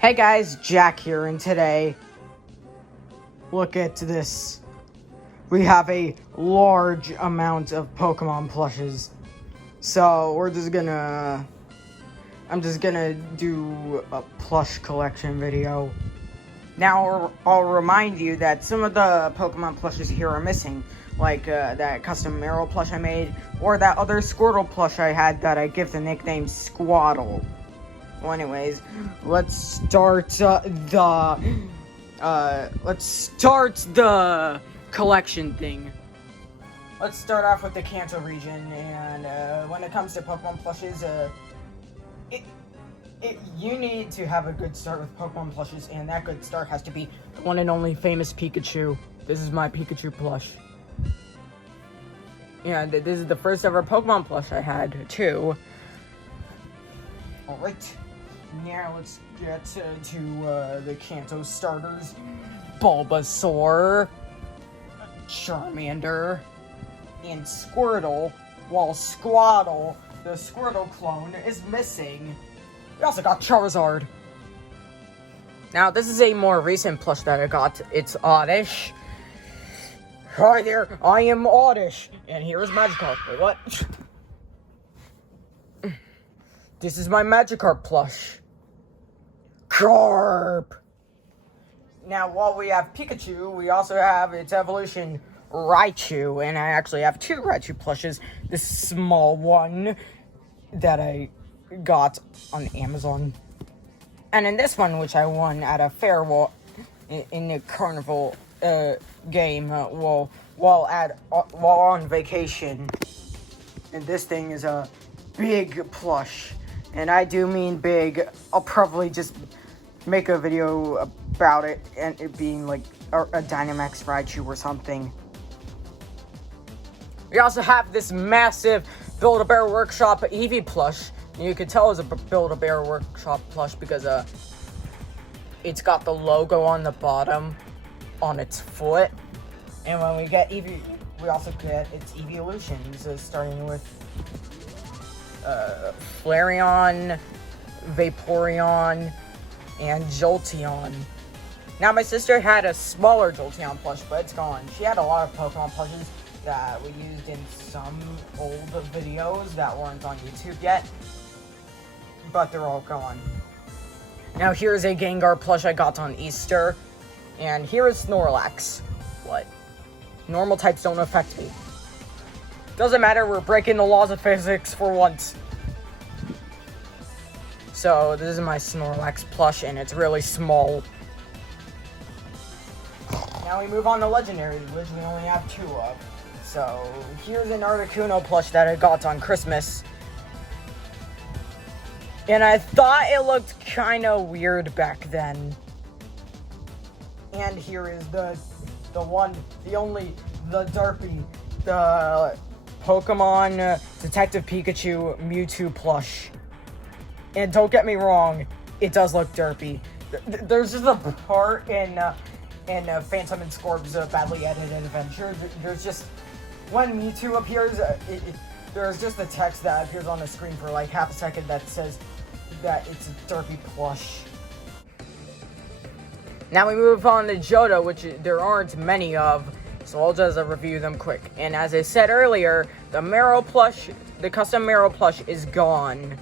Hey guys, Jack here, and today, look at this. We have a large amount of Pokemon plushes. So, I'm just gonna do a plush collection video. Now, I'll remind you that some of the Pokemon plushes here are missing. Like, that custom Meryl plush I made, or that other Squirtle plush I had that I give the nickname Squaddle. Well, anyways, let's start the collection thing. Let's start off with the Kanto region, and when it comes to Pokemon plushes, you need to have a good start with Pokemon plushes, and that good start has to be the one and only famous Pikachu. This is my Pikachu plush. Yeah, this is the first ever Pokemon plush I had, too. Alright. Now let's get to the Kanto starters. Bulbasaur, Charmander, and Squirtle, while Squaddle, the Squirtle clone, is missing. We also got Charizard. Now, this is a more recent plush that I got. It's Oddish. Hi there, I am Oddish, and here is Magikarp. Wait, what? This is my Magikarp plush. Carp! Now, while we have Pikachu, we also have its evolution, Raichu, and I actually have two Raichu plushes. This small one that I got on Amazon, and in this one, which I won at a fair in the carnival game while on vacation. And this thing is a big plush, and I do mean big. I'll probably just make a video about it, and it being like a Dynamax Raichu or something. We also have this massive Build-A-Bear Workshop Eevee plush. You can tell it's a Build-A-Bear Workshop plush because it's got the logo on the bottom on its foot. And when we get Eevee, we also get its evolutions, starting with Flareon, Vaporeon, and Jolteon. Now, my sister had a smaller Jolteon plush, but it's gone. She had a lot of Pokemon plushes that we used in some old videos that weren't on YouTube yet, but they're all gone. Now, here's a Gengar plush I got on Easter, and here is Snorlax. What? Normal types don't affect me. Doesn't matter, we're breaking the laws of physics for once. So, this is my Snorlax plush, and it's really small. Now we move on to legendaries, which we only have two of. So, here's an Articuno plush that I got on Christmas. And I thought it looked kinda weird back then. And here is the one, the only, the Derpy, the Pokemon Detective Pikachu Mewtwo plush. And don't get me wrong, it does look derpy. There's just a part in Phantom and Scorb's badly edited adventure. There's just, when Mewtwo appears, there's just a text that appears on the screen for like half a second that says that it's a derpy plush. Now we move on to Johto, which there aren't many of, so I'll just review them quick. And as I said earlier, the Meryl plush, the custom Meryl plush is gone.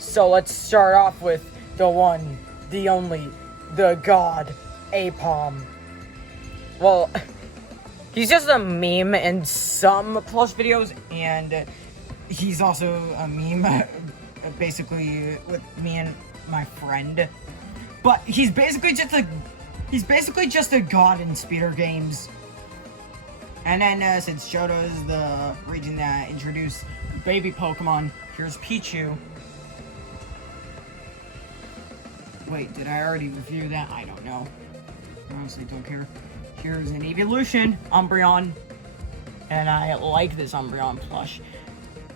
So let's start off with the one, the only, the god, Apom. Well, he's just a meme in some plush videos, and he's also a meme, basically, with me and my friend. But he's basically just a god in speeder games. And then, since Johto is the region that introduced baby Pokemon, here's Pichu. Wait, did I already review that? I don't know. I honestly don't care. Here's an evolution, Umbreon. And I like this Umbreon plush.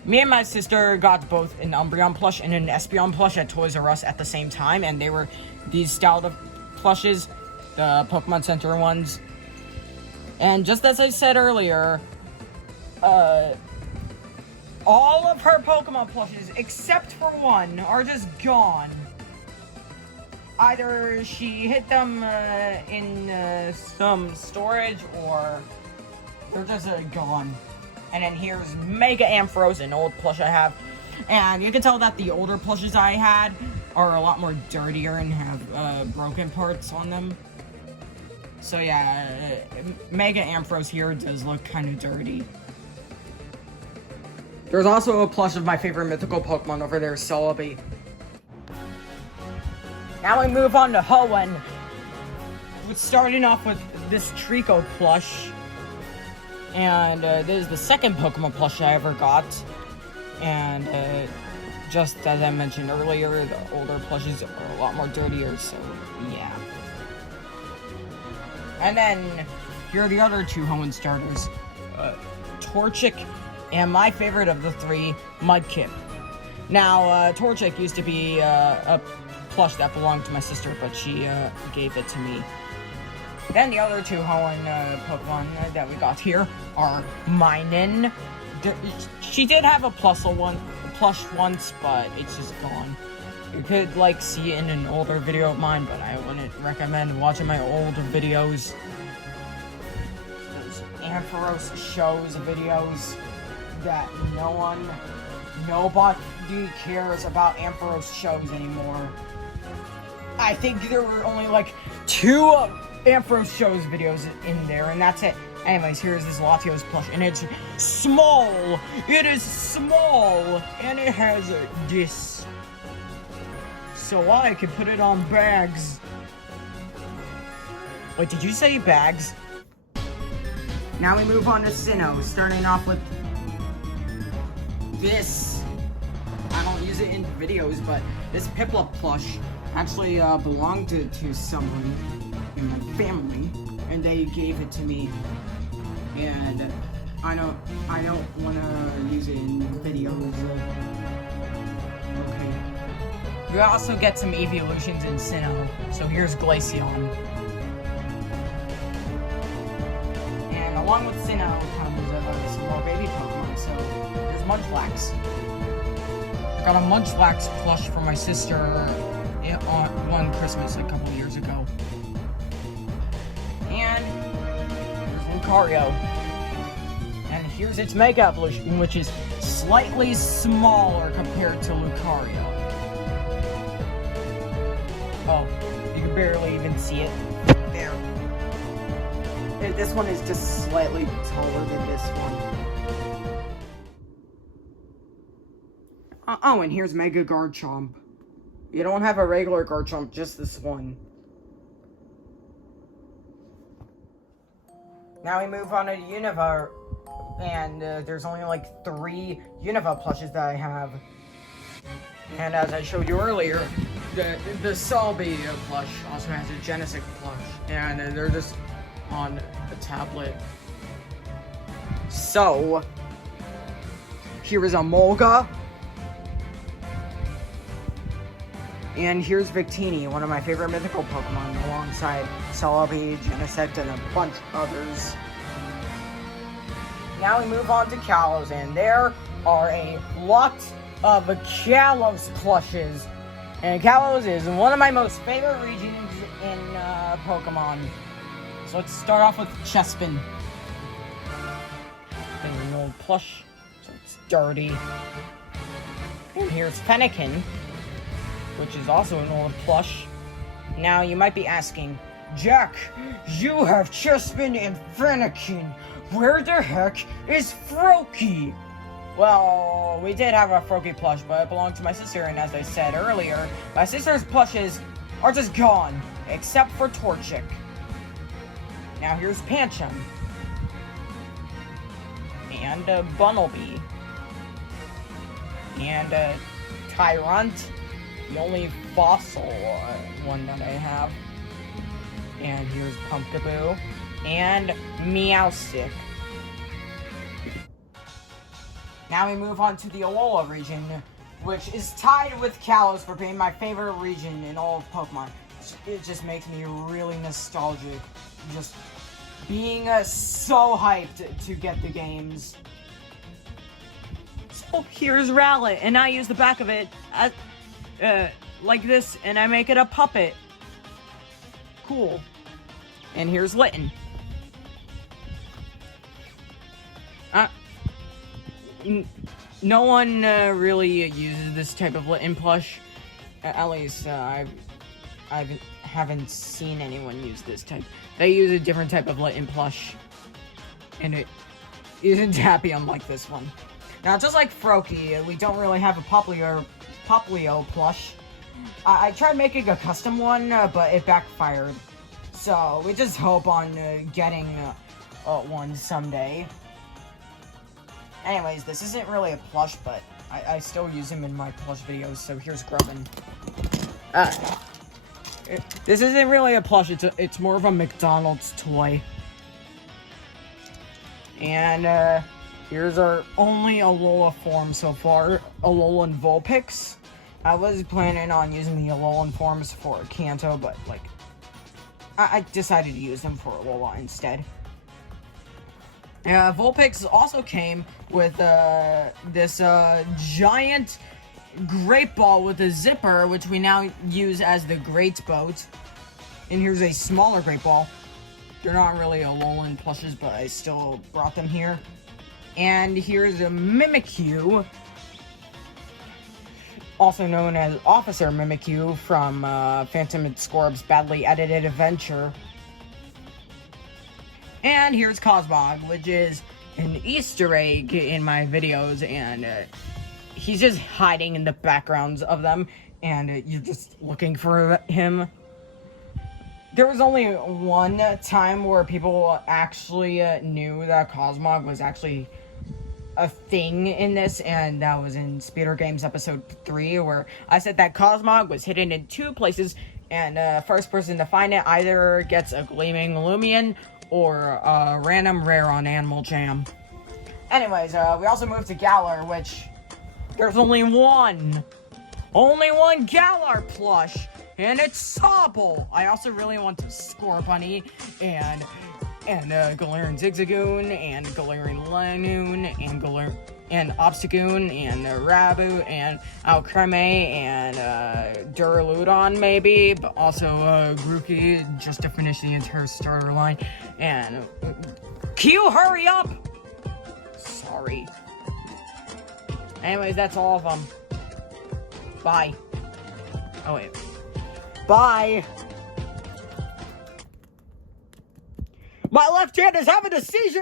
Me and my sister got both an Umbreon plush and an Espeon plush at Toys R Us at the same time. And they were these styled of plushes, the Pokemon Center ones. And just as I said earlier, all of her Pokemon plushes, except for one, are just gone. either she hid them in some storage, or they're just gone. And then here's Mega Ampharos, an old plush I have. And you can tell that the older plushes I had are a lot more dirtier and have broken parts on them. So yeah, Mega Ampharos here does look kind of dirty. There's also a plush of my favorite mythical Pokemon over there, Celebi. Now we move on to Holland. We're starting off with this Trico plush. And this is the second Pokemon plush I ever got. And just as I mentioned earlier, the older plushes are a lot more dirtier, so yeah. And then here are the other two Holland starters. Torchic, and my favorite of the three, Mudkip. Now, Torchic used to be a plush that belonged to my sister, but she gave it to me. Then the other two Holland Pokemon that we got here are Minun. She did have a plush once, but it's just gone. You could like see it in an older video of mine, but I wouldn't recommend watching my older videos. Those Ampharos shows videos that nobody cares about Ampharos shows anymore. I think there were only like 2 Ampharos shows videos in there, and that's it. Anyways, here's this Latios plush, and it's small! It is small! And it has this. So I can put it on bags. Wait, did you say bags? Now we move on to Sinnoh, starting off with this. I don't use it in videos, but this Piplup plush actually belonged to someone in my family, and they gave it to me. And I don't want to use it in videos. Okay. We also get some evolutions in Sinnoh. So here's Glaceon. And along with Sinnoh comes some more baby Pokemon. So there's Munchlax. I got a Munchlax plush from my sister on one Christmas a couple years ago. And here's Lucario. And here's its Mega Evolution, which is slightly smaller compared to Lucario. Oh, you can barely even see it. There. This one is just slightly taller than this one. Oh, and here's Mega Garchomp. You don't have a regular Garchomp, just this one. Now we move on to Unova, and there's only like 3 Unova plushes that I have. And as I showed you earlier, the Celebi plush also has a Genesect plush, and they're just on a tablet. So, here is a Molga. And here's Victini, one of my favorite mythical Pokemon, alongside Celebi, Genesect, and a bunch of others. Now we move on to Kalos, and there are a lot of Kalos plushes. And Kalos is one of my most favorite regions in Pokemon. So let's start off with Chespin. Then an old plush, so it's dirty. And here's Fennekin, which is also an old plush. Now you might be asking, Jack, you have Chespin and Fennekin. Where the heck is Froakie? Well, we did have a Froakie plush, but it belonged to my sister, and as I said earlier, my sister's plushes are just gone, except for Torchic. Now here's Pancham. And Bunnelby. And Tyrant, the only fossil one that I have. And here's Pumpkaboo. And Meowstic. Now we move on to the Alola region, which is tied with Kalos for being my favorite region in all of Pokemon. It just makes me really nostalgic. Just being so hyped to get the games. So here's Rowlet, and I use the back of it as, like this, and I make it a puppet. Cool. And here's Litten. No one really uses this type of Litten plush. At least I haven't seen anyone use this type. They use a different type of Litten plush, and it isn't happy unlike this one. Now, just like Froakie, we don't really have a Poplio plush. I tried making a custom one, but it backfired. So we just hope on getting one someday. Anyways, this isn't really a plush, but I still use him in my plush videos, so here's Grubbin. This isn't really a plush, it's more of a McDonald's toy. And here's our only Alola form so far, Alola and Vulpix. I was planning on using the Alolan forms for Kanto, but like, I decided to use them for Alola instead. Vulpix also came with this giant great ball with a zipper, which we now use as the Great Boat. And here's a smaller great ball. They're not really Alolan plushes, but I still brought them here. And here's a Mimikyu, also known as Officer Mimikyu from Phantom and Scorb's badly edited adventure. And here's Cosmog, which is an Easter egg in my videos, and he's just hiding in the backgrounds of them, and you're just looking for him. There was only one time where people actually knew that Cosmog was actually a thing in this, and that was in Speeder Games episode 3, where I said that Cosmog was hidden in 2 places, and first person to find it either gets a Gleaming Lumion or a random rare on Animal Jam. Anyways, we also moved to Galar, which there's only one Galar plush, and it's Sobble. I also really want to Scorbunny and Galarian Zigzagoon and Galarian Lanoon and Obstagoon and Rabu and Alcremie and Duraludon maybe, but also Grookey just to finish the entire starter line. And Q, hurry up! Sorry. Anyways, that's all of them. Bye. Oh wait. Bye! My left hand is having a seizure!